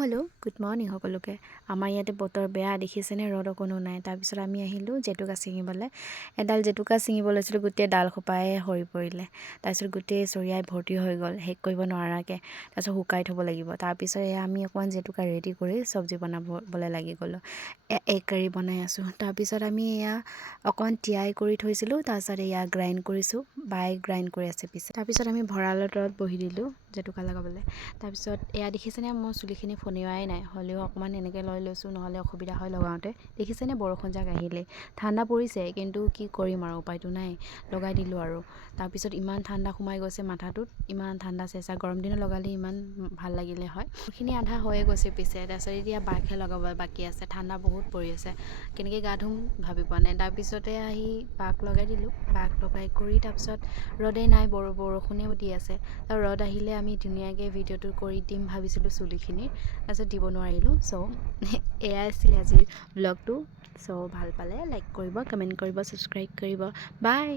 Hello' good morning সকলোকে। আমাৰ ইয়াতে বতৰ বেয়া দেখিছেনে, ৰ'দ অকণো নাই। তাৰপিছত আমি আহিলোঁ জেতুকা ছিঙিবলৈ। এডাল জেতুকা ছিঙিব লৈছিলোঁ, গোটেই ডাল সোপাই সৰি পৰিলে। তাৰপিছত গোটেই চৰিয়াই ভৰ্তি হৈ গ'ল, শেষ কৰিব নোৱাৰাকৈ। তাৰপিছত শুকাই থ'ব লাগিব। তাৰপিছত এয়া আমি অকণমান জেতুকা ৰেডি কৰি চব্জি বনাবলৈ লাগি গ'লোঁ। এগ কাৰী বনাই আছোঁ। তাৰপিছত আমি এয়া অকণমান তিয়াই কৰি থৈছিলোঁ, তাৰপিছত এয়া গ্ৰাইণ্ড কৰিছোঁ। বাই গ্ৰাইণ্ড কৰি আছে পিছে। তাৰপিছত আমি ভঁৰালৰ তলত বহি দিলোঁ জেতুকা লগাবলৈ। তাৰপিছত এয়া দেখিছেনে, মই চুলিখিনি ফনিওৱাই নাই, হ'লেও অকণমান এনেকৈ লৈ লৈছোঁ, নহ'লে অসুবিধা হয় লগাওঁতে। দেখিছেনে বৰষুণ যাক আহিলে। ঠাণ্ডা পৰিছে, কিন্তু কি কৰিম আৰু উপায়টো নাই, লগাই দিলোঁ আৰু। তাৰপিছত ইমান ঠাণ্ডা সোমাই গৈছে মাথাটোত, ইমান ঠাণ্ডা চেঁচা। গৰম দিনত লগালে ইমান ভাল লাগিলে হয়। সেইখিনি আধা হৈয়ে গৈছে পিছে। তাৰপিছত এতিয়া বাকহে লগাব বাকী আছে। ঠাণ্ডা বহুত পৰি আছে, কেনেকৈ গা ধুম ভাবি পোৱা নাই। তাৰপিছতে আহি বাক লগাই দিলোঁ। বাক লগাই কৰি তাৰপিছত ৰ'দেই নাই, বৰষুণেও দি আছে। ৰ'দ আহিলে আমি ধুনীয়াকৈ ভিডিঅ'টো কৰি দিম ভাবিছিলোঁ চুলিখিনি, তাৰপিছত দিব নোৱাৰিলোঁ। চ' এয়াই আছিলে আজিৰ ব্লগটো। চ' ভাল পালে লাইক কৰিব, কমেণ্ট কৰিব, ছাবস্ক্ৰাইব কৰিব। বাই।